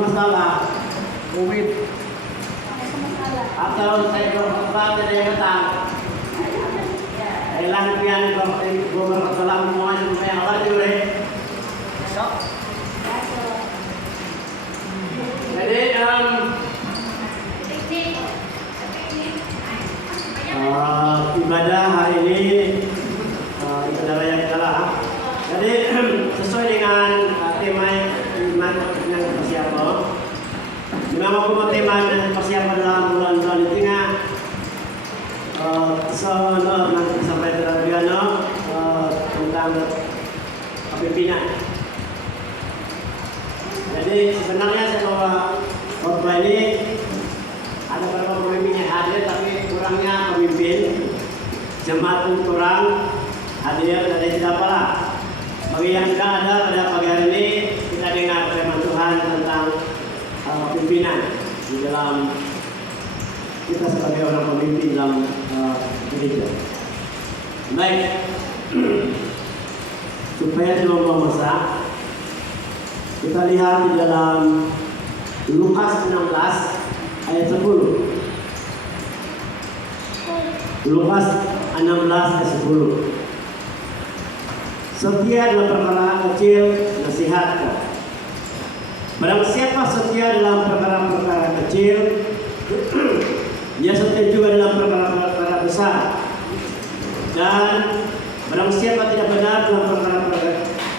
masalah COVID atau saya berkhotbah dari yang datang. Ilang pian berkhotbah semuanya supaya Allah juga. Jadi ibadah hari ini ibadah raya kita lah. Jadi sesuai dengan tema iman yang persiapan. Memang aku mau tema dan persiapan dalam bulan-bulan itu nggak nanti sampai terakhir tentang pimpinan. Jadi sebenarnya saya bawa khotbah ini ada beberapa pemimpin yang hadir tapi kurangnya pemimpin. Jemaat pun kurang hadir, jadi tidak apalah. Bagi yang tidak ada pada pagi hari ini kita dengar firman Tuhan tentang pimpinan di dalam kita sebagai orang pemimpin dalam gereja. Baik, supaya tidak membuang masa, kita lihat di dalam Lukas 16 ayat 10. Lukas 16 ayat 10. Setia dalam perkara kecil, nasihatkan. Barang siapa setia dalam perkara-perkara kecil, dia setia juga dalam perkara-perkara besar. Dan barang siapa tidak benar dalam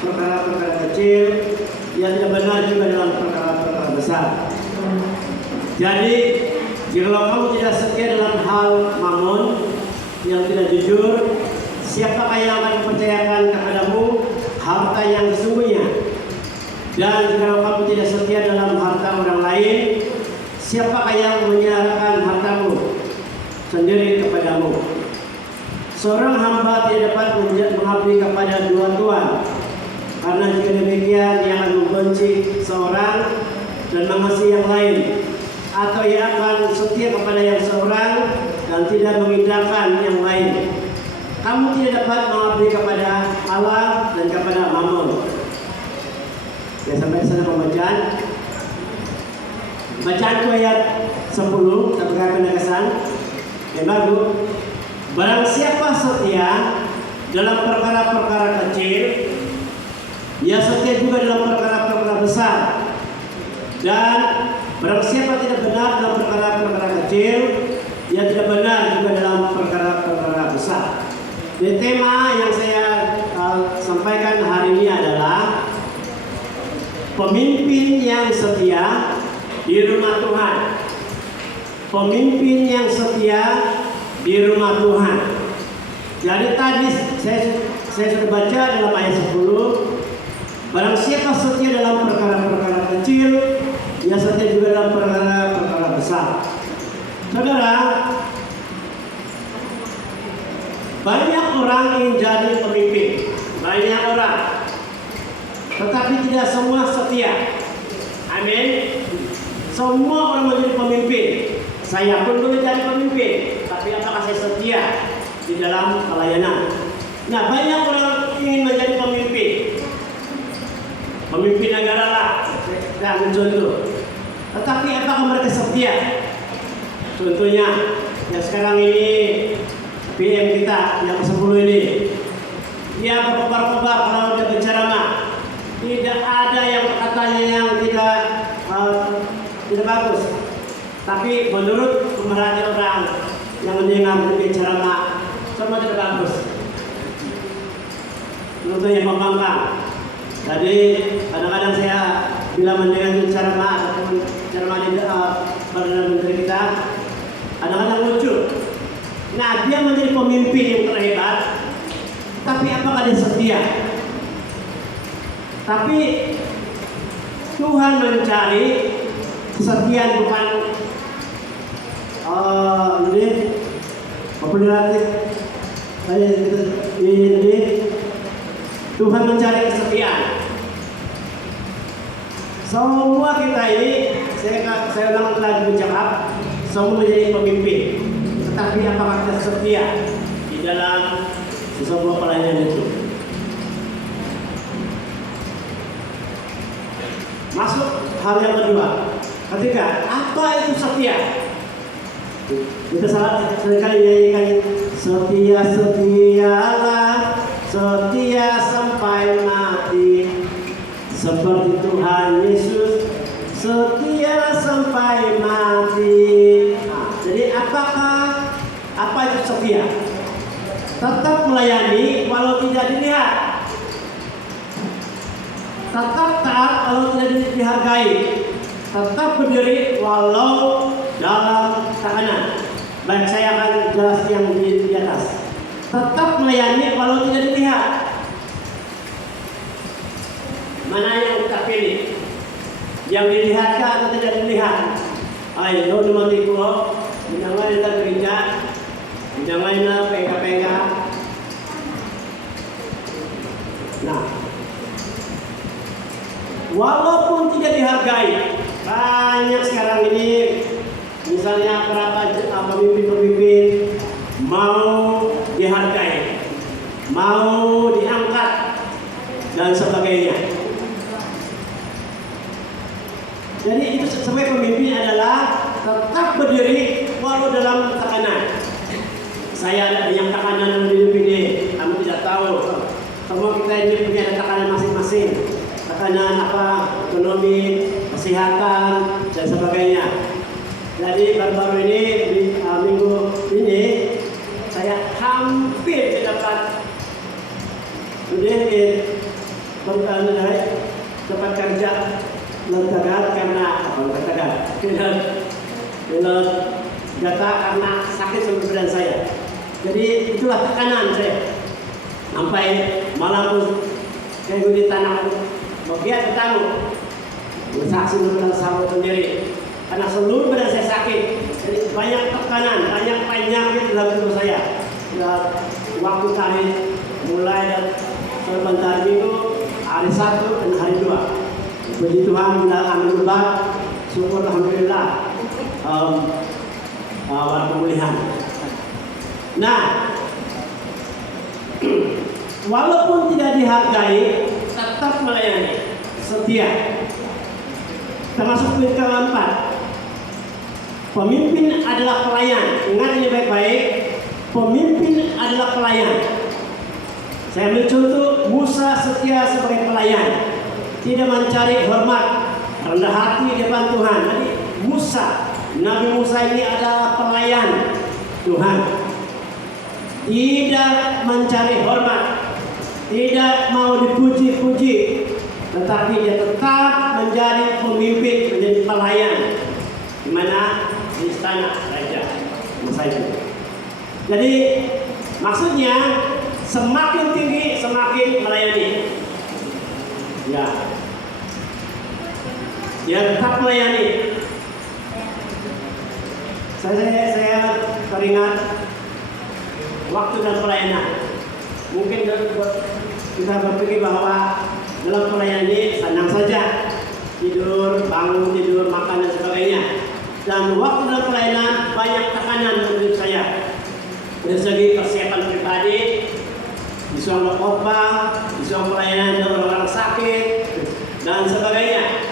perkara-perkara kecil, dia tidak benar juga dalam perkara-perkara besar. Jadi, jika kamu tidak setia dalam hal mamon yang tidak jujur, siapakah yang akan mempercayakan kepadamu harta yang sesungguhnya? Dan jika kamu tidak setia dalam harta orang lain, siapakah yang menyerahkan hartamu sendiri kepadamu? Seorang hamba tidak dapat mengabdi kepada dua tuan, karena jika demikian ia akan membenci seorang dan mengasihi yang lain, atau ia akan setia kepada yang seorang dan tidak mengindahkan yang lain. Kamu tidak dapat mengabdi kepada Allah dan kepada Mammon. Ya, sampai sana pembacaan. Bacaanku ayat 10 sampai penegasan. Yang baru, barang siapa setia dalam perkara-perkara kecil, ia setia juga dalam perkara-perkara besar. Dan barang siapa tidak benar dalam perkara-perkara kecil, ia tidak benar juga dalam perkara-perkara besar. Jadi tema yang saya sampaikan hari ini adalah pemimpin yang setia di rumah Tuhan. Pemimpin yang setia di rumah Tuhan. Jadi tadi saya sudah baca dalam ayat 10. Barang siapa setia dalam perkara-perkara kecil, ia setia juga dalam perkara-perkara besar. Saudara, banyak orang ingin jadi pemimpin. Banyak orang. Tetapi tidak semua setia. Amin. Semua orang menjadi pemimpin. Saya pun boleh jadi pemimpin. Tapi apakah saya setia di dalam pelayanan? Nah, banyak orang ingin menjadi pemimpin. Pemimpin negara lah. Dan contoh. Tetapi apakah mereka setia? Contohnya, yang sekarang ini PM kita yang ke-10 ini, dia berkobar-kobar kalau dia berceramah. Tidak ada yang katanya yang tidak bagus. Tapi menurut pemerhati orang yang mendengar berceramah, semua tidak bagus. Contohnya membangkang. Jadi kadang-kadang saya bila mendengar ceramah ataupun ceramah di Perdana Menteri kita, kadang-kadang lucu. Nah, dia menjadi pemimpin yang terhebat, tapi apakah dia setia? Tapi Tuhan mencari kesetiaan, bukan ini popularitas. Ini Tuhan mencari kesetiaan. Semua kita ini, saya ulang lagi bercakap, semua menjadi pemimpin. Tetapi apakah kita setia di dalam sebuah pelayanan itu? Masuk hal yang kedua. Ketiga, apa itu setia? Kita seringkali nyanyikan setia, setialah, setia sampai mati, seperti Tuhan Yesus setia sampai mati. Nah, jadi apa itu setia? Tetap melayani walau tidak dilihat, tetap taat walau tidak dihargai, tetap berdiri walau dalam tekanan. Baik, saya akan jelas yang di atas. Tetap melayani walau tidak dilihat. Mana yang kita pilih? Yang dilihatkah atau tidak dilihat? Ayo, nomor 3, jangan kita gereja, jangan pega-pega. Nah, walaupun tidak dihargai, banyak sekarang ini, misalnya pemimpin-pemimpin mau dihargai, mau diangkat, dan sebagainya. Jadi itu sebagai pemimpin adalah tetap berdiri walau dalam tekanan. Saya ada yang tekanan dalam hidup ini, kamu tidak tahu. Semua kita ini punya tekanan masing-masing. Tekanan ekonomi, kesehatan, dan sebagainya. Jadi baru-baru ini minggu ini saya hampir dapat dapat kerja legagat karena data karena sakit seluruh badan saya. Jadi itulah tekanan saya. Sampai malam pun kayak di tanah bagian bertamu bersaksi dengan sahabat sendiri karena seluruh badan saya sakit. Jadi banyak tekanan, banyak penyakit dalam tubuh saya. Waktu tadi mulai dari sebentar minggu, hari 1 dan hari 2. Puji Tuhan, bila amin lebat, syukur alhamdulillah, pemulihan. Nah, walaupun tidak dihargai, tetap melayani, setia. Kita masuk poin keempat. Pemimpin adalah pelayan. Ingat ini baik-baik. Pemimpin adalah pelayan. Saya ambil contoh Musa setia sebagai pelayan. Tidak mencari hormat, rendah hati di depan Tuhan. Jadi Nabi Musa ini adalah pelayan Tuhan. Tidak mencari hormat, tidak mau dipuji-puji, tetapi dia tetap menjadi pemimpin, menjadi pelayan. Di mana? Di istana raja Musa itu. Jadi maksudnya semakin tinggi semakin melayani. Ya, dia tetap melayani. Saya teringat waktu dan pelayanan. Mungkin kita berpikir bahwa dalam pelayanan ini senang saja, tidur, bangun, tidur, makan dan sebagainya. Dan waktu dalam pelayanan banyak tekanan dalam hidup saya. Dari segi persiapan pribadi, disuruh khotbah, disuruh pelayanan dengan orang sakit dan sebagainya.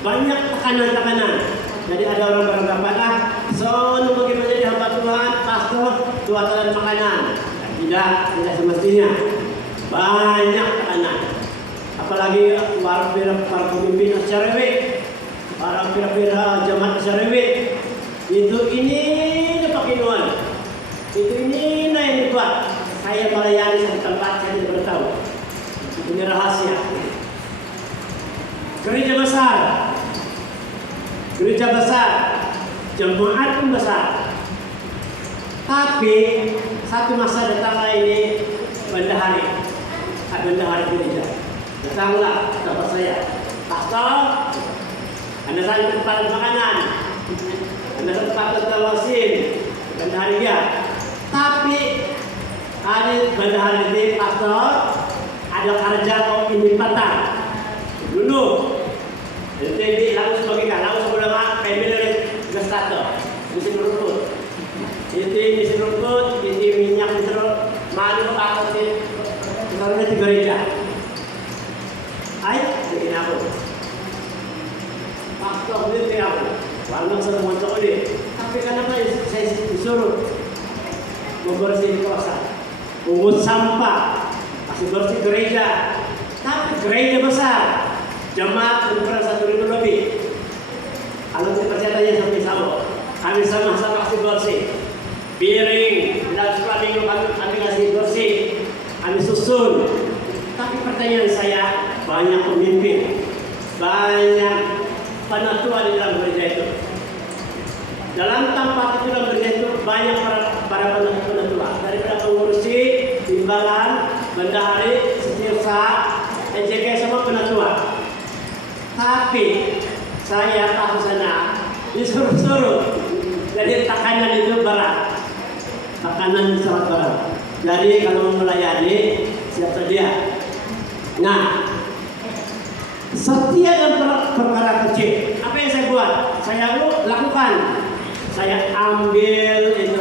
Banyak tekanan-tekanan. Jadi ada orang beranggapan, sono bagaimana jadi hamba Tuhan, pastor, tuatan makanan. Tidak semestinya. Banyak tekanan. Apalagi para pemimpin asyarewit, para pira-pira jemaat asyarewit, ini pakai nuan. Ini yang dibuat. Saya melayani satu tempat, saya tidak beritahu. Ini rahasia. Gereja besar, jemaat pun besar. Tapi satu masa datanglah ini bendahari gereja. Datanglah tempat saya, pastor, Anda satu tempat makanan, Anda satu tempat wasin, bendahari dia. Tapi ada bendahari ini pastor, ada kerja kok ini patah dulu. Jadi langsung bagikan, langsung ulama pemilik gestator, mesin rumput. Mesin rumput, minyak, madu atau di gereja. Ayo, bikin aku. pastor ini aku, warna semua ini. Tapi kenapa saya disuruh membersih kosan, pungut sampah, kasih bersih gereja. Tapi gereja besar, jemaat berukuran 1.000 lebih. Kalau percayanya sampai sama, kami sama-sama kasih bersih. Piring dan sebagainya kami kasih bersih, kami susun. Tapi pertanyaan saya, banyak pemimpin, banyak penatua di dalam gereja itu. Dalam tempat itu dalam gereja itu banyak para penatua, daripada pengurusi, timbalan, bendahari, setiausaha, NJK semua penatua. Tapi saya tahu sana disuruh-suruh, jadi tekanan itu berat, tekanan sangat berat. Jadi kalau melayani siap sedia. Nah, setia dalam perkara kecil. Apa yang saya buat? Saya lakukan. Saya ambil itu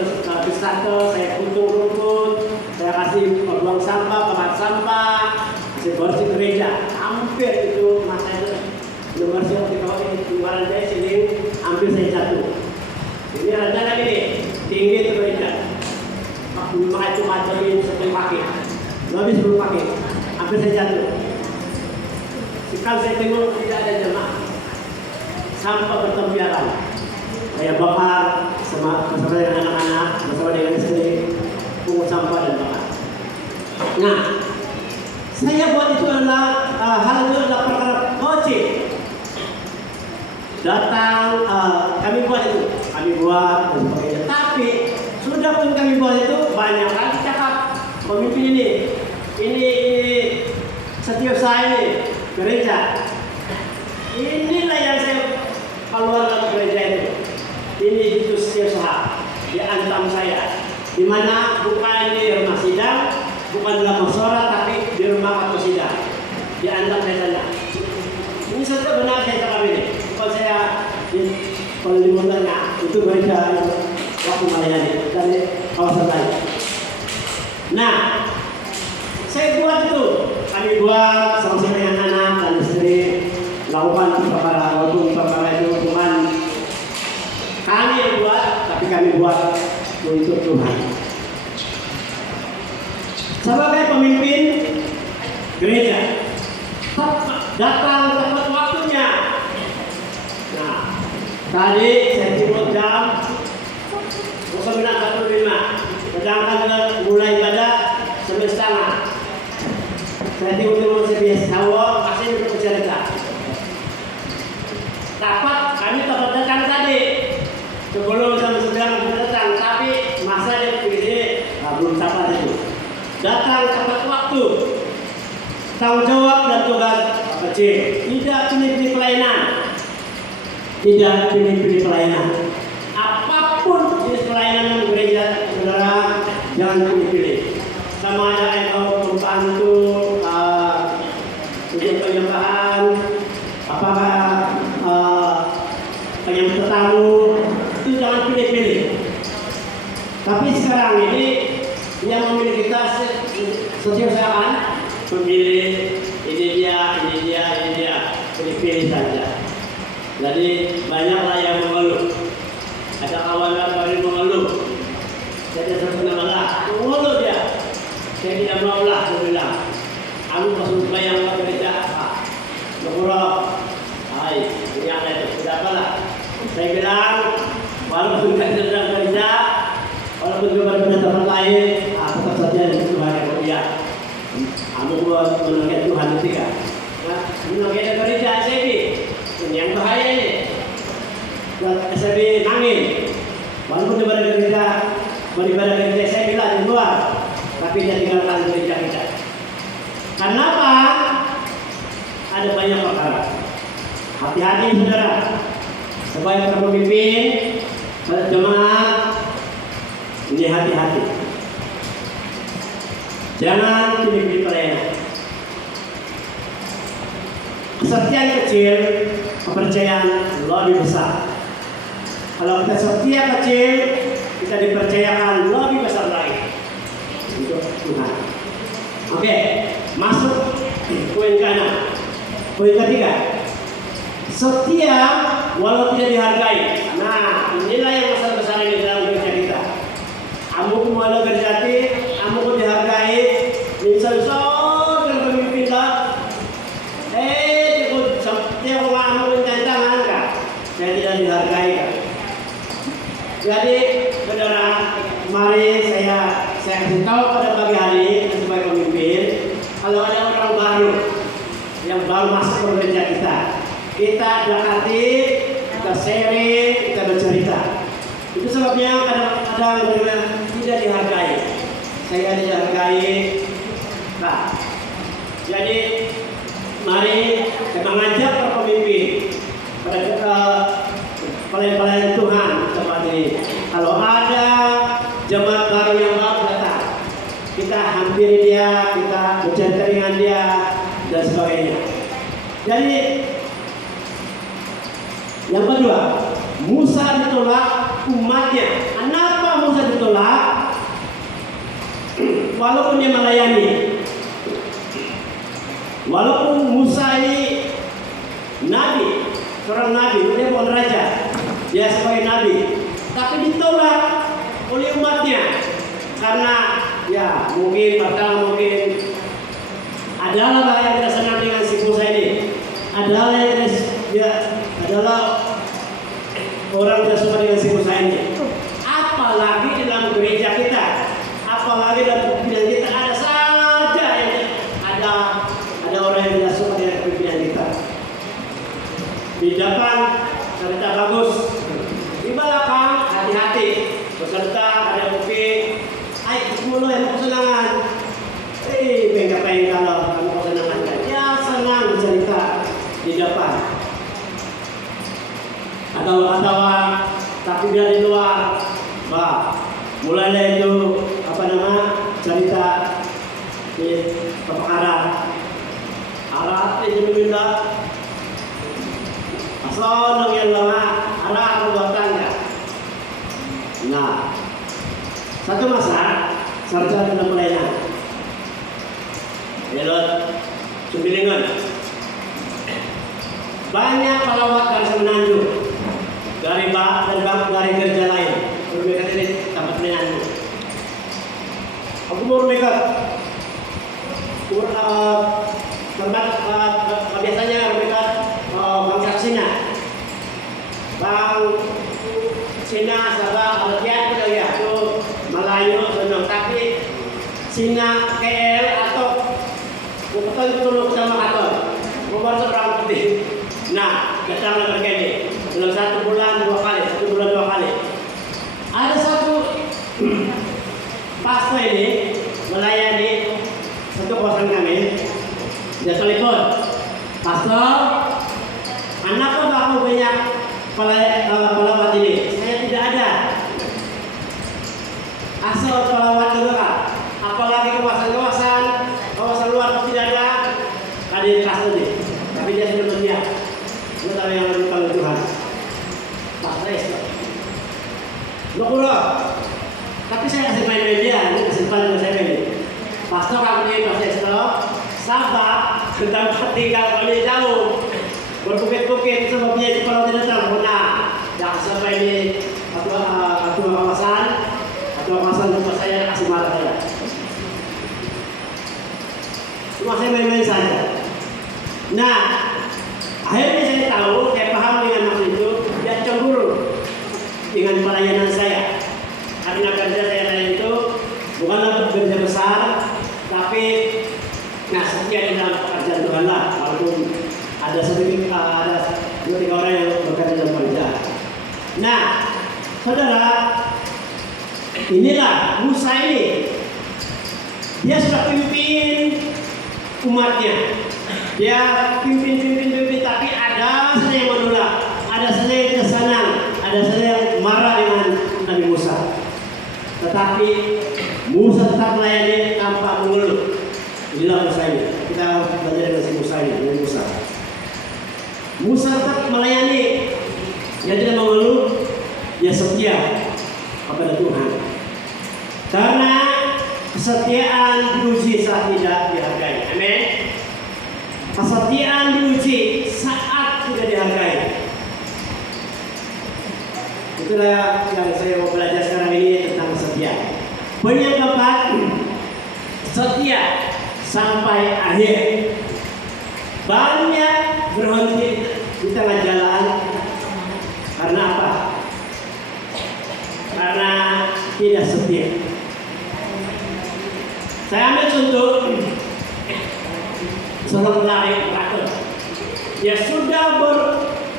starter, saya rumput, saya kasih buang sampah, tempat sampah, kasih bersih gereja. Hampir itu masa itu nomor siapa di bawah ini keluaran saya sini, hampir saya jatuh. Ini rencana ini tinggi itu gereja. Rumah itu macerin sebelum pagi, lebih sebelum pagi, hampir saya jatuh. Sekali saya tengok tidak ada jemaah, sampah bertempiaran. Saya bakar bersama dengan anak-anak, bersama dengan istri, pungut sampah dan bakar. Nah, saya buat itu adalah hal itu adalah perkara kecil. Datang, kami buat itu, kami buat dan sebagainya. Tapi sudah pun kami buat itu banyak lagi cakap pemimpin ini setiap saya ini gereja. Inilah yang saya keluar dari gereja itu. Ini itu setiap saat diantam saya. Di mana bukan di rumah sidang, bukan dalam musyawarah, tapi di rumah atau sidang. Diantam saya sana. Ini satu benar saya cakap ini. Kalau saya kalau di motornya itu gereja waktu melayani dari kawasan lain. Nah, saya buat itu. Kami buat sama-sama dengan anak dan istri lakukan perkara itu Tuhan. Kami yang buat, tapi kami buat untuk Tuhan. Sebagai pemimpin gereja, datang tepat waktunya. Nah, tadi saya timur jam 9.45, sedangkan mulai ibadah 9.30. Saya timur sebiasa awal, masih bercerita. Dapat kami dapat datang tadi. Sebelum sedang datang, tapi masa yang pilih belum dapat itu. Datang tepat waktu. Tanggung jawab dan tugas kecil. Tidak pilih-pilih pelayanan. Tidak pilih-pilih pelayanan. Apapun jenis pelayanan gereja saudara, jangan pilih-pilih. Sama ada engkau membantu untuk penyembahan, apakah penyambut tamu, itu jangan pilih-pilih. Tapi sekarang ini yang memilih kita setiap saat memilih ini dia, pilih-pilih saja. Jadi banyaklah yang mengeluh. Ada kawan baru mengeluh. Saya tidak pernah mengeluh dia. Saya tidak maulah, saya bilang. Aku masuk bayang ke gereja apa? Berkurang. Hai, ini apa itu? Tidak apalah. Saya bilang, walaupun kita sedang kerja, walaupun juga pada tempat lain, tetap saja di situ hanya kerja. Kamu buat menangkan Tuhan ketika. Menangkan gereja SB, ini yang bahaya ini. SB nangin, walaupun daripada gereja, beribadah gereja SB lah di luar, tapi dia tinggalkan gereja kita. Kenapa? Ada banyak perkara. Hati-hati saudara, sebagai pemimpin, pada jemaat, ini hati-hati. Jangan pilih-pilih pelayanan. Kesetiaan kecil, kepercayaan lebih besar. Kalau kita setia kecil, kita dipercayakan lebih besar lagi untuk Tuhan. Oke, masuk poin kanan. Poin ketiga, setia walau tidak dihargai. Nah, inilah yang masalah besar ini dalam gereja kita. Amu walau gerjati, amu dihargai, misal-misal dan pemimpin lah. Dia amu tantangan kan? Saya tidak dihargai kan? Jadi, saudara, mari saya kasih tahu pada pagi hari ini sebagai pemimpin, kalau ada orang baru yang baru masuk ke gereja kita dekati, kita sharing, kita bercerita. Itu sebabnya kadang-kadang tidak dihargai. Saya dihargai. Nah, jadi mari kita mengajak para pemimpin, pada pelayan Tuhan seperti ini. Kalau ada jemaat baru yang baru datang, kita hampiri dia, kita bercerita dengan dia dan sebagainya. Jadi yang kedua, Musa ditolak umatnya. Kenapa Musa ditolak? Walaupun dia melayani, walaupun Musa ini nabi, seorang nabi, dia bukan raja, dia sebagai nabi, tapi ditolak oleh umatnya karena ya mungkin pertama mungkin adalah yang tidak senang dengan si Musa ini, adalah yang adalah orang tidak suka dengan si Musa ini. Apalagi di dalam gereja kita, apalagi dalam pimpinan kita ada saja yang ada orang yang tidak suka dengan pimpinan kita. Di depan cerita bagus, di belakang hati-hati. Beserta ada mungkin, mulu yang kesenangan. Pengen kalau kamu kesenangan kan? Ya senang bercerita di depan. Atau tapi dari luar, mulailah itu cerita di perkara arah itu minta asal yang lama arah perbuatannya. Nah, satu masa sarjana dalam pelayanan, Elot Sumbilingan, banyak pelawak dari Semenanjung, dari gereja lain, berdekat ini tempat pelayanan. Aku mau berdekat, tempat biasanya berdekat bangsa Cina, Cina, Sabah, Malaysia, itu ya, itu Melayu, senang. Tapi Cina, KL atau bukan itu sama atau bukan seberang putih. Nah, datanglah mereka ini dalam 1 bulan 2 kali, 1 bulan 2 kali. Ada satu pastor ini melayani satu kawasan kami. Dia telepon, pastor, anakku aku banyak pelawat ini. Saya tidak ada. Asal pelawat dulu kan. Apalagi kawasan luar tidak ada. Tadi kasih nih. Tapi dia sudah berdiam. Dia tahu yang lebih panggil Tuhan. Pastor Esther. Lokulah. Tapi saya kasih main dia, ini kasih panggil saya ini. Pastor aku ini Pastor Esther. Sabar. Tentang tinggal kami jauh. Berbukit-bukit sebabnya itu kalau tidak terpuna yang sampai ini ketua kawasan tempat saya kasih marah saya. Cuma saya main-main saja. Nah, akhirnya saya tahu, saya paham dengan maksud itu, dia cemburu dengan pelayanan saya. Karena kerja saya lain itu bukanlah kerja besar, tapi setia di dalam pekerjaan Tuhan lah, walaupun ada sedikit ada 2-3 orang yang bekerja dalam kerja. Nah, saudara, inilah Musa ini. Dia sudah pimpin umatnya. Dia pimpin, tapi ada saja yang menolak, ada saja yang kesenang, ada saja yang marah dengan Nabi Musa. Tetapi Musa tetap melayani tanpa mengeluh. Inilah Musa ini. Kita belajar dengan si Musa ini, dengan Musa. Musa tetap melayani, dia tidak mengeluh, dia setia kepada Tuhan. Karena kesetiaan diuji saat tidak dihargai. Amin. Kesetiaan diuji saat tidak dihargai. Itulah yang saya mau belajar sekarang ini tentang setia. Poin yang keempat, setia sampai akhir. Banyak berhenti di tengah jalan karena apa? Karena tidak setia. Saya ambil contoh seorang pelari maraton. Dia sudah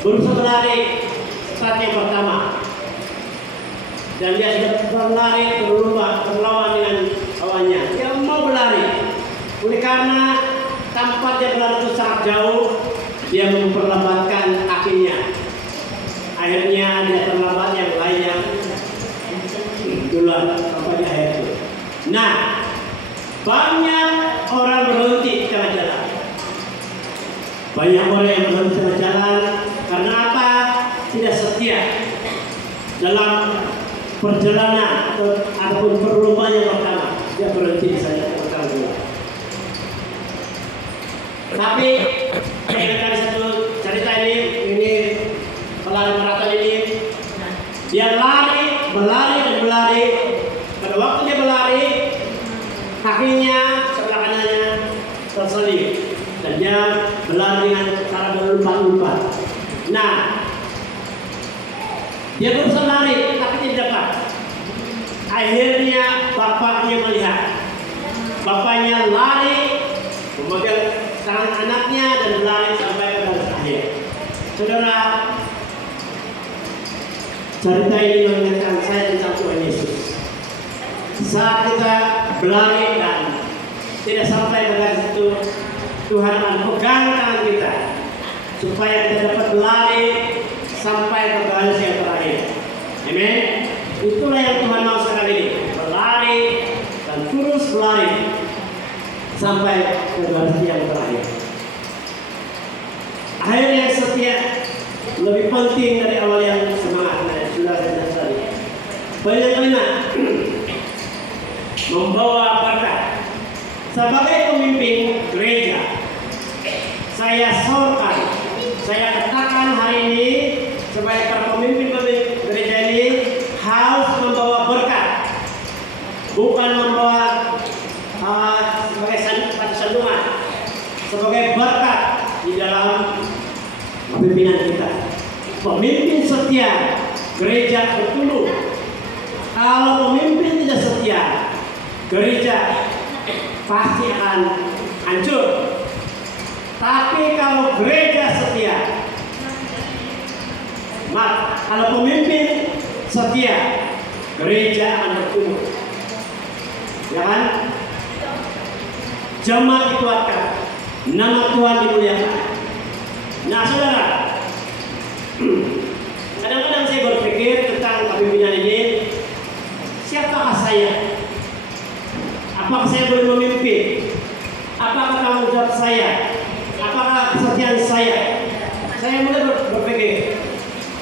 berusaha berlari start yang pertama, dan dia sudah berlari berlawan dengan kawannya. Dia mau berlari, oleh karena tempat dia berlari itu sangat jauh, dia memperlambatkan kakinya. Akhirnya dia terlambat, yang lainnya duluan sampai di akhir itu. Nah, banyak orang berhenti di tengah jalan. Banyak orang yang berhenti di tengah jalan karena apa? Tidak setia dalam perjalanan ataupun perlombaan yang pertama. Dia berhenti di sana pertama dulu. Tapi saya ingatkan satu cerita ini pelari maraton ini. Dia berlari. Pada waktu dia berlari, kakinya sebelah kanannya terselip dan dia berlari dengan cara berlompat-lompat. Nah, dia berusaha lari tapi tidak dapat. Akhirnya bapaknya melihat. Bapaknya lari memegang tangan anaknya dan berlari sampai ke garis akhir. Saudara, cerita ini mengingatkan saya tentang Tuhan Yesus. Saat kita berlari dan tidak sampai ke garis itu, Tuhan akan pegang tangan kita supaya kita dapat berlari sampai ke garis yang terakhir. Amin. Itulah yang Tuhan mau sekarang ini, berlari dan terus berlari sampai ke garis yang terakhir. Akhir yang setia lebih penting dari awal yang semangat. Sudah saya jelaskan tadi. Poin yang kelima, membawa berkat. Sebagai pemimpin gereja, saya katakan hari ini sebagai para pemimpin gereja ini harus membawa berkat, bukan membawa sebagai sandungan, sebagai berkat di dalam kepemimpinan kita. Pemimpin setia, gereja bertumbuh. Kalau pemimpin tidak setia, gereja pasti akan hancur. Tapi kalau gereja setia, kalau pemimpin setia, gereja akan bertumbuh. Ya kan? Jemaat dikuatkan, nama Tuhan dimuliakan. Nah, saudara, kadang-kadang saya berpikir tentang kepemimpinan ini. Siapakah saya? Apakah saya boleh memimpin? Apakah tanggung jawab saya? Apakah kesetiaan saya? Saya mulai berpikir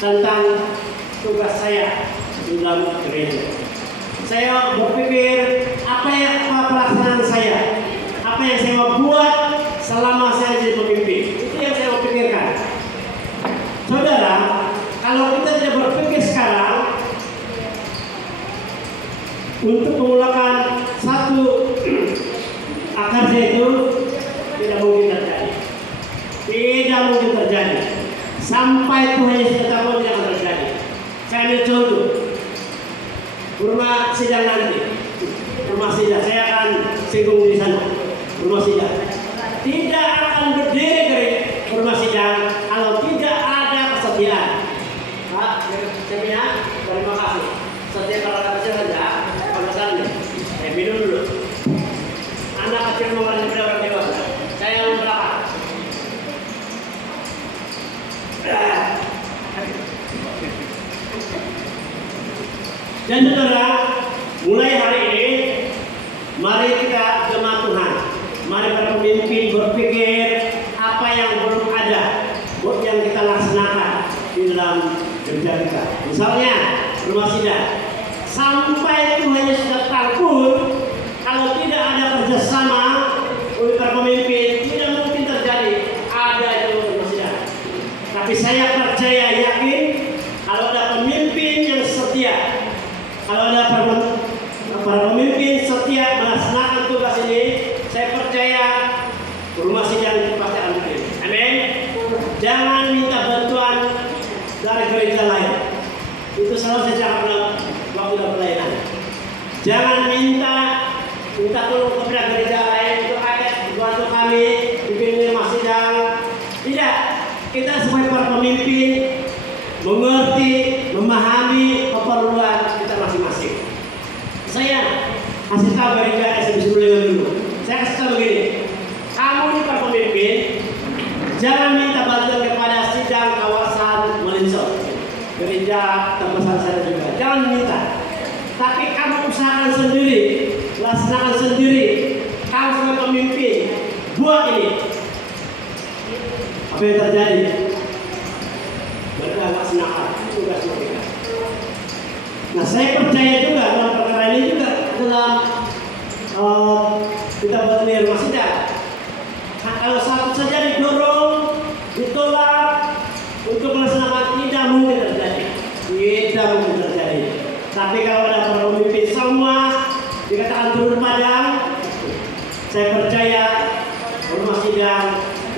tentang tugas saya di dalam gereja. Saya berpikir apa pelaksanaan saya? Apa yang saya mau buat selama saya jadi pemimpin? Itu yang saya mau pikirkan. Saudara, kalau kita tidak berpikir sekarang untuk memulakan satu akarnya itu tidak mungkin terjadi. Tidak mungkin terjadi. Sampai Tuhan Yesus datang tidak akan terjadi. Saya ambil contoh. Rumah sidang nanti. Rumah sidang. Saya akan singgung di sana. Rumah sidang. Tidak akan berdiri dari rumah sidang kalau tidak ada kesetiaan. Pak, saya terima kasih. Setia kalau kecil saja. Minum dulu. Anak kecil mengerti pada orang dewasa. Saya yang berapa? Dan saudara, mulai hari ini, mari kita jemaat Tuhan, mari para pemimpin berpikir apa yang belum ada, yang kita laksanakan di dalam gereja kita. Misalnya rumah sidang. Sampai Tuhan Yesus datang pun, kalau tidak ada kerjasama oleh para pemimpin, tidak mungkin terjadi ada itu masih. Tapi saya percaya, yakin, kalau ada pemimpin yang dari gereja lain. Itu selalu saya cakap dalam waktu dalam pelayanan. Jangan minta tolong kepada gereja lain untuk ayat bantu kami bikin masjid yang tidak. Kita sebagai para pemimpin mengerti, memahami keperluan kita masing-masing. Saya kasih tahu gereja SMC Sulingan dulu. Saya kasih tahu begini, kamu ini para pemimpin, jangan minta bantuan kepada sidang kawasan Malinsau, gereja terbesar saya juga. Jangan minta, tapi kamu usahakan sendiri, laksanakan sendiri. Kamu sebagai pemimpin, buat ini. Apa yang terjadi? Mereka laksanakan tugas mereka. Nah, saya percaya juga dalam perkara ini juga dalam kita buat rumah sidang. Nah, kalau satu saja didorong, ditolak untuk melaksanakan, tidak mungkin terjadi. Tidak mungkin terjadi. Tapi kalau ada para pemimpin semua dikatakan turun padang, saya percaya rumah sidang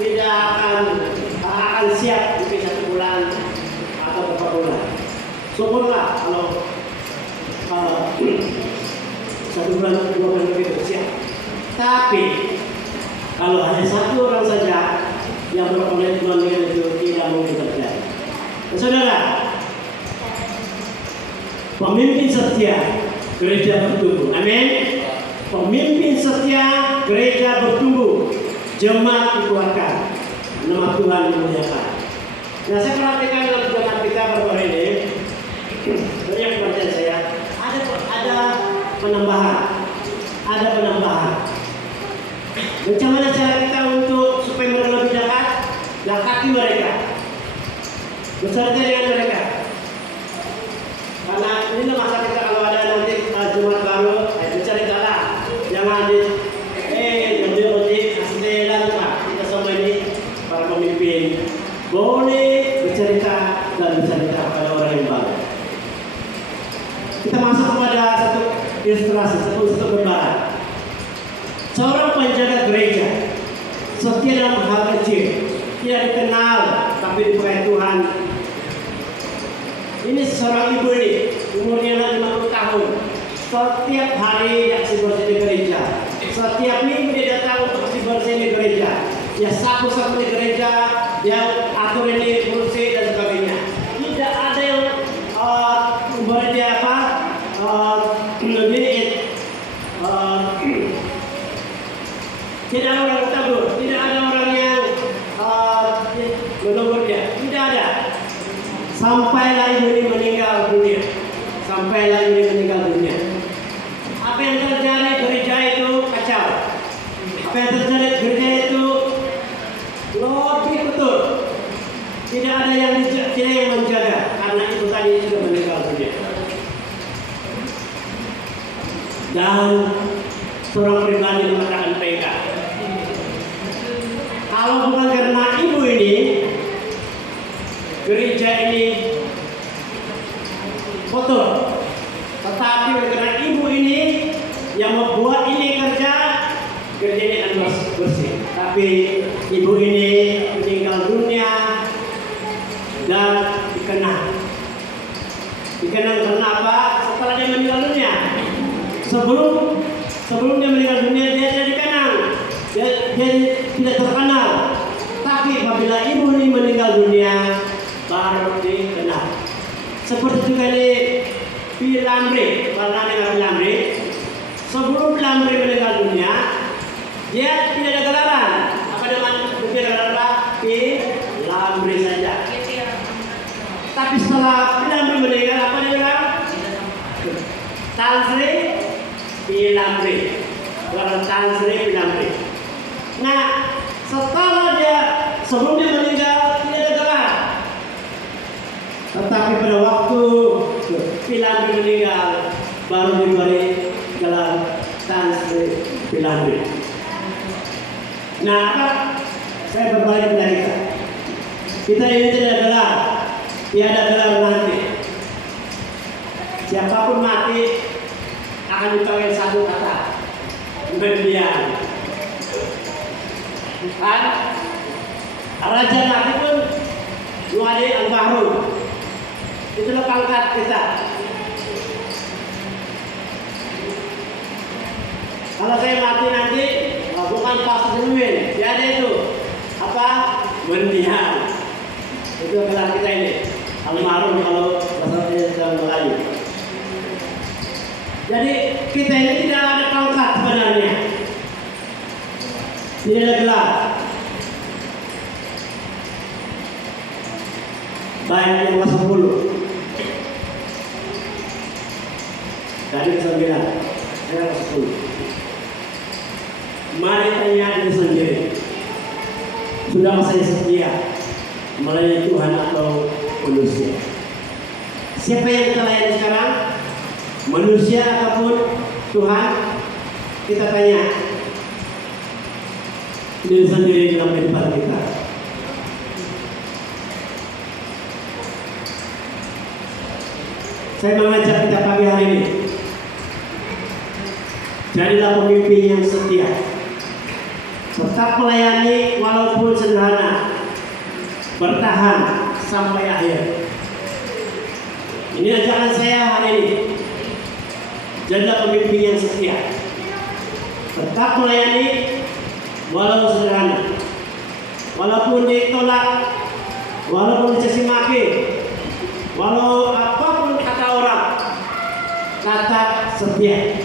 tidak akan siap mungkin 1 bulan atau beberapa bulan. Syukurlah kalau 1 bulan 2 bulan begitu siap. Tapi kalau hanya 1 orang saja yang berkomitmen dengan itu, tidak mungkin terjadi. Saudara, pemimpin setia gereja bertumbuh. Amin. Pemimpin setia gereja bertumbuh, jemaat dikuatkan, nama Tuhan dimuliakan. Nah, saya perhatikan dalam jemaat kita baru ini, dari yang percaya saya, ada penambahan. Bagaimana cara kita untuk supaya mereka lebih dekati mereka, beserta dengan mereka. Karena ini masa kita kalau ada nanti jemaat baru, berceritalah, jangan jadi ojek aslilan Pak. Kita semua ini para pemimpin boleh bercerita pada orang yang baru. Kita masuk kepada satu ilustrasi, satu gambaran. Seorang penjaga gereja setia dalam hal kecil, tidak dikenal tapi dipakai Tuhan. Ini seorang ibu ini, umurnya 50 tahun. Setiap hari dia bersih di gereja. Setiap minggu dia datang untuk bersih di gereja. Dia sapu-sapu di gereja, dia atur ini bersih dan sebagainya. Tidak ada yang dia tidak ada orang tabur, tidak ada orang yang menegur dia, tidak ada. Sampailah ini meninggal dunia. Apa yang terjadi gereja itu kacau. Apa yang terjadi gereja itu lebih betul. Tidak ada yang menjaga karena itu tadi sudah meninggal dunia. Dan seorang pribadi mengatakan PK. Kalau bukan karena ibu ini, gereja ini kotor. Tetapi karena ibu ini yang membuat ini gereja ini akan bersih. Tapi ibu ini meninggal dunia dan dikenang karena apa? Setelah dia meninggal dunia, sebelum dia meninggal dunia dia tidak dikenang, dia tidak terkenal. Tapi apabila ibu ini meninggal dunia baru dikenal. Seperti juga di Pilamri, karena dengan Pilamri, sebelum Pilamri meninggal dunia, dia tidak ada gelaran. Apa dengan gelaran apa? Pilamri saja. Tapi setelah Pilamri meninggal, apa dia bilang? Tan Sri Pilamri. Gelaran Tan Sri Pilamri. Nah, sebelum dia meninggal tidak ada gelar. Tetapi pada waktu Pilamri meninggal baru diberi gelar Tan Sri Pilamri. Nah, saya berbalik dari kita ini tidak ada gelar, tiada gelar nanti. Siapapun mati akan dipanggil satu kata, mendiang. Kan? Raja Nabi pun Nuhadi Al-Bahrul Itulah pangkat kita. Kalau saya mati nanti, bukan Pak Selumin, ya ada itu apa? Mendiang. Itu gelar kita ini. Almarhum kalau bahasa dalam Melayu. Jadi kita ini tidak ada pangkat sebenarnya. Tidak ada gelar. Baik yang ke 10. Tadi ke 9. Saya ke 10. Mari tanya diri sendiri. Sudah saya setia melayani Tuhan atau manusia? Siapa yang kita layani sekarang? Manusia ataupun Tuhan? Kita tanya diri sendiri dalam kehidupan kita. Saya mengajak kita pagi hari ini, jadilah pemimpin yang setia, tetap melayani walaupun sederhana, bertahan sampai akhir. Ini ajakan saya hari ini. Jadilah pemimpin yang setia, tetap melayani walau sederhana, walaupun ditolak, walaupun dicaci maki, walau apapun kata orang, tetap setia.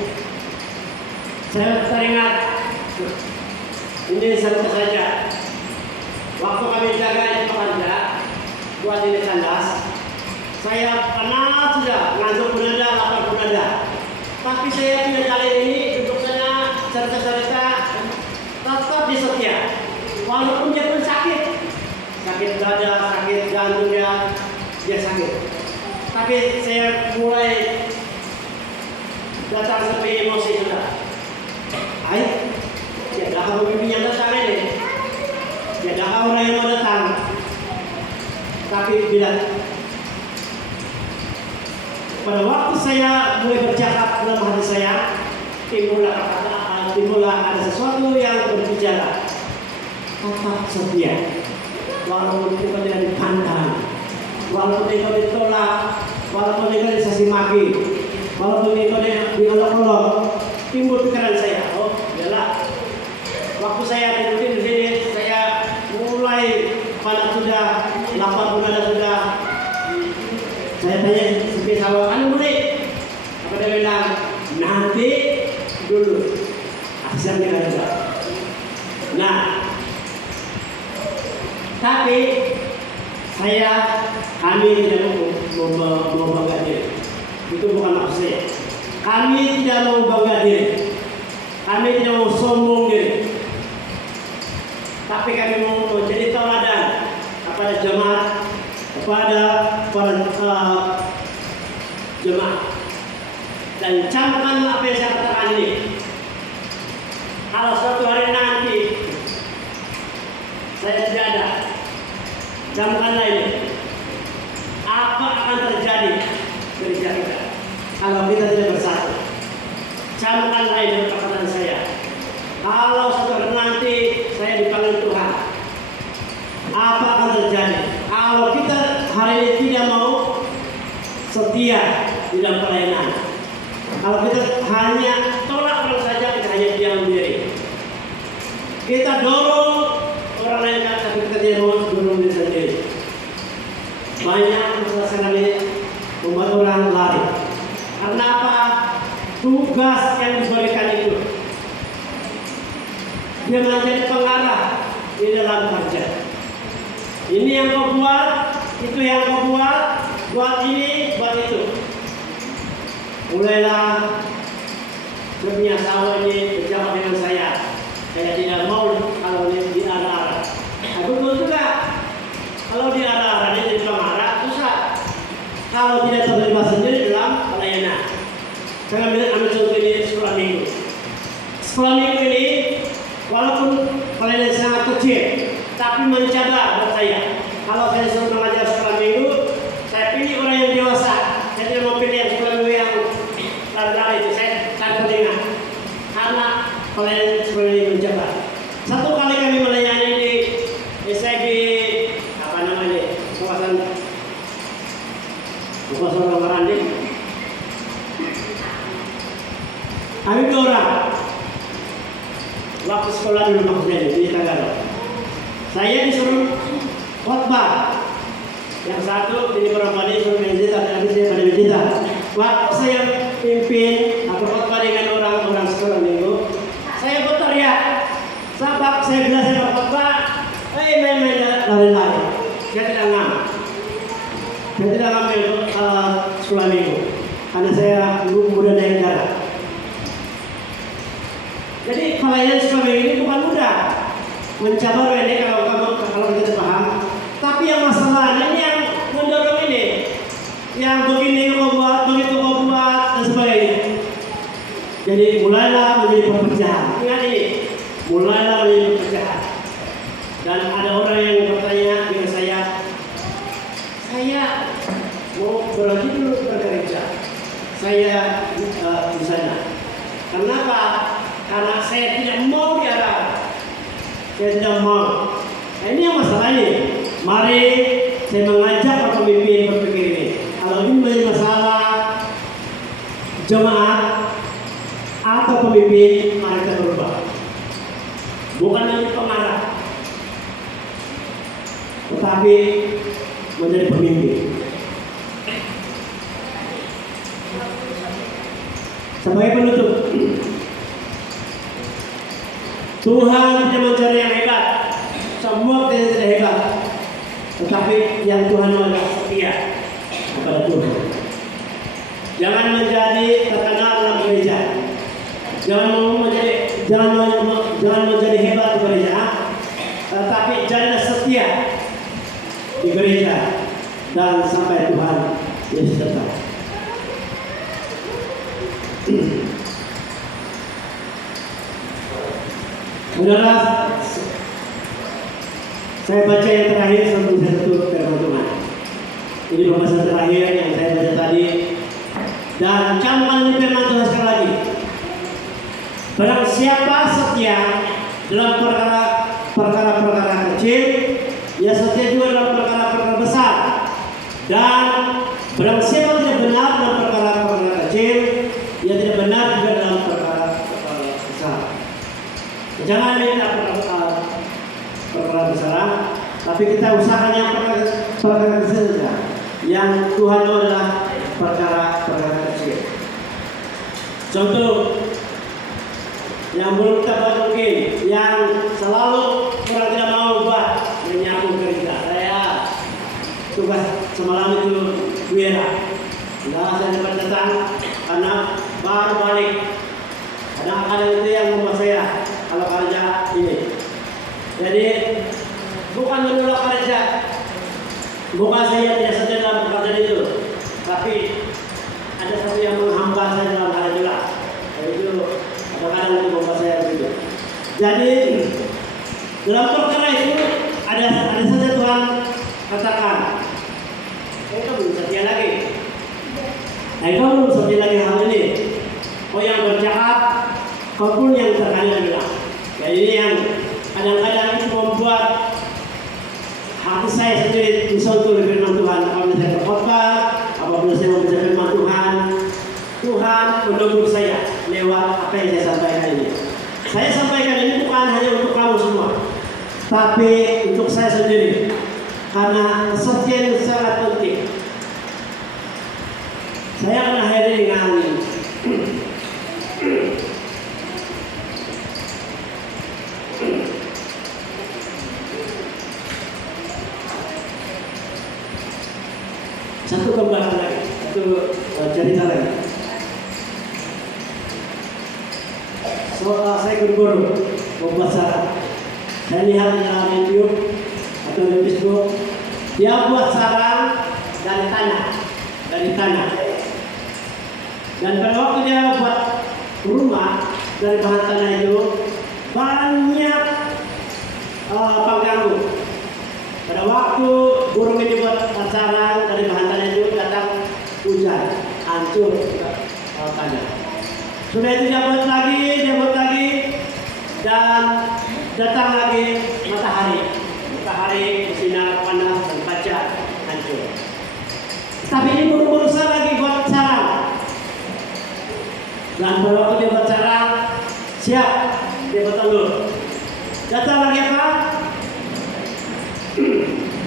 Saya teringat ini cerita saja. Waktu kami jaga di Pekanda, buat ini kandas, saya pernah sudah ngantuk punada, lapar punada. Tapi saya tidak kali ini untuk saya cerita-cerita tetap disetia. Walaupun dia pun sakit dada, sakit jantung dia sakit. Tapi saya mulai datang seperti emosi sudah. Ayo, ya dah pemimpin yang datang ini, ya dah orang yang mau datang. Tapi bila pada waktu saya mulai bercakap dalam hati saya, timbullah ada sesuatu yang berbicara. Tetap setia, walaupun kita tidak dipandang, walaupun kita ditolak, walaupun kita dicaci maki, walaupun kita diolok-olok, timbul pikiran saya, oh yalah, waktu saya tidur di sini, saya mulai pada sudah, lapar pun ada sudah. Saya tanya seperti sawah, anu boleh? Apa dia bilang? Nanti dulu. Asal kita juga. Nah, tapi kami tidak mau bangga diri. Itu bukan maksud saya. Kami tidak mau bangga diri. Kami tidak mau sombong diri. Tapi kami mau menjadi tauladan kepada jemaat, kepada para jemaat. Dan camkan apa yang saya katakan ini. Kalau suatu hari nanti saya tidak ada, camkanlah ini. Apa akan terjadi gereja kita kalau kita tidak bersatu? Camkanlah ini perkataan saya. Kalau suatu hari nanti saya dipanggil Tuhan, apa akan terjadi? Kalau kita hari ini tidak mau setia di dalam pelayanan, kalau kita hanya tolak orang saja, kita hanya diam diri, kita dorong orang lain kan, tapi kita tidak mau dorong diri sendiri. Banyak masalah sekarang ini membuat orang lari. Karena apa? Tugas yang diberikan itu, dia menjadi pengarah di dalam kerja. Ini yang kau buat, itu yang kau buat ini, buat itu. Mulailah punya sawah ini berjamaah dengan saya. Saya tidak mau kalau ini diarah-arah. Nah, betul juga. Kalau diarah-arah dia jadi pengarah, susah. Kalau tidak terlibat sendiri dalam pelayanan. Saya ambil contoh ini sekolah minggu. Sekolah minggu ini walaupun pelayanan sangat kecil, tapi mencoba buat saya. Kalau saya suruh mengajar sekolah minggu, saya pilih orang yang dewasa. Saya tidak mau pilih yang sekolah minggu yang lari-lari itu. Saya telinga. Karena pelayanan sekolah minggu mencoba. Satu kali kami melayani di SIG kawasan Bukan seorang orang ini. Kami 2 orang. Waktu sekolah dulu maksudnya di Tagalog. Saya disuruh khotbah. Yang satu ini perempuan ini suruh menjita, tapi saya pada menjita. Waktu saya pimpin atau khotbah dengan orang-orang sekolah minggu, saya berteriak. Sebab saya bilang saya berkhotbah, main-main lari-lari. Saya tidak ngambil. Saya tidak ngambil sekolah minggu karena saya muda naik darah. Jadi pelayanan sekolah minggu ini bukan mudah. Mencabar ini kalau kita paham. Tapi yang masalahnya ini yang mendorong ini, yang begini kau buat, begitu kau buat dan sebagainya. Jadi mulailah menjadi perpecahan. Ingat ini, mulailah menjadi perpecahan. Dan ada orang yang bertanya dengan saya mau berhenti dulu bergereja. Saya di sana. Kenapa? Karena saya tidak mau diarah. Saya tidak mau. Nah, ini yang masalahnya. Mari saya mengajak para pemimpin berpikir ini. Kalau ini menjadi masalah jemaat atau pemimpin, mari kita berubah. Bukan hanya pengarah, tetapi menjadi pemimpin. Sebagai penutup, Tuhan tidak mencari yang hebat. Semua kita tidak hebat, tetapi yang Tuhan mau adalah setia kepada Tuhan. Jangan menjadi terkenal dalam gereja. Jangan menjadi hebat di gereja, tetapi jadilah setia di gereja dan sampai Tuhan Yesus datang. Saudara, saya baca yang terakhir sebelum saya tutup firman Tuhan. Ini pembahasan terakhir yang saya baca tadi. Dan camkan ini firman Tuhan sekali lagi. Barang siapa setia dalam perkara-perkara kecil, ia setia juga dalam perkara-perkara besar. Dan barang siapa tidak benar dalam perkara-perkara kecil, ia tidak benar juga dalam perkara-perkara besar. Jangan minta perkara besar, tapi kita usahakan yang perkara kecil saja. Yang Tuhan mau adalah perkara-perkara kecil. Contoh yang belum kita buat mungkin, yang selalu orang tidak mau buat, menyapu gereja. Saya tugas semalam itu Wira. Nah, saya dapat datang karena baru balik. Kadang-kadang itu yang membuat saya kalau kerja ini. Jadi bukan menolak kerja, bukan saya tidak setia dalam pekerjaan itu, tapi ada satu yang menghambat saya dalam hal itu lah. Itu kadang-kadang itu membuat saya begitu. Jadi dalam perkara itu ada saja Tuhan katakan, kamu belum setia lagi. Nah, kamu belum setia lagi hal ini. Oh, yang bercakap, kau pun yang terkadang bilang. Jadi ini yang kadang-kadang itu membuat hati saya sendiri disentuh oleh firman Tuhan. Apabila saya berkhotbah, apabila saya membaca firman Tuhan, Tuhan menegur saya lewat apa yang saya sampaikan ini. Saya sampaikan ini bukan hanya untuk kamu semua, tapi untuk saya sendiri. Karena kesetiaan itu sangat penting. Saya akan akhiri dengan satu gambaran lagi, satu cerita lagi. Saya guru-guru membuat sarang. Saya lihat di dalam YouTube atau di Facebook, dia buat sarang dari tanah. Dan pada waktu dia buat rumah dari bahan tanah itu banyak pengganggu. Pada waktu burung ini buat sarang dari bahan tanah itu datang hujan, hancur tanah. Sudah itu dia buat lagi, dan datang lagi matahari bersinar panas dan kaca hancur. Tapi ini burung-burung Dan pada waktu dia bicara, siap, dia bertelur. Datang lagi apa?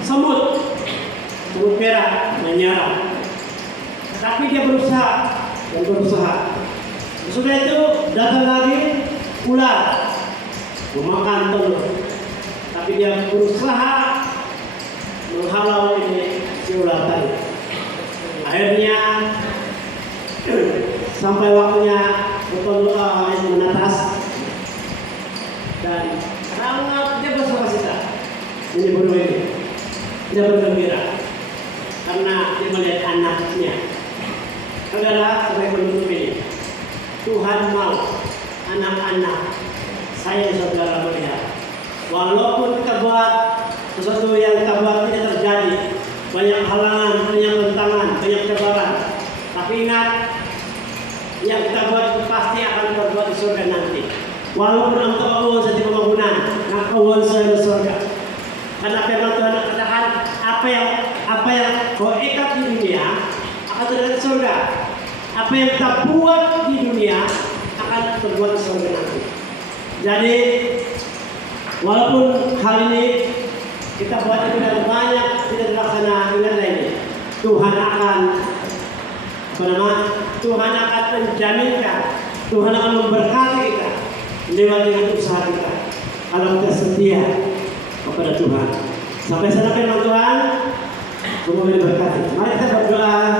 Semut merah menyerang. Tapi dia berusaha dan berusaha. Sudah itu datang lagi ular memakan telur. Tapi dia berusaha menghalau ini si ular tadi. Akhirnya sampai waktunya telur menetas dan sangat dia bersuka-cita. Ini burung ini dia bergembira karena dia melihat anaknya. Saudara, sebagai penutup ini, Tuhan mau anak-anak saya saudara melihat. Walaupun kita buat sesuatu yang kita buat tidak terjadi, banyak halangan, banyak tentangan, banyak cabaran. Tapi ingat, yang kita buat pasti akan terbuat di surga nanti. Walaupun engkau awal saja pembangunan, maka awal saya di surga. Karena firman Tuhan katakan, apa yang kau ikat di dunia akan terjadi di surga. Apa yang kita buat di dunia akan terbuat di surga nanti. Jadi walaupun hal ini kita buat tidak banyak, tidak terlaksana, ingatlah ini Tuhan akan Tuhan akan menjaminkan, Tuhan akan memberkati kita lewat dengan usaha kita kalau kita setia kepada Tuhan. Sampai sana firman Tuhan, semoga diberkati. Mari kita berdoa.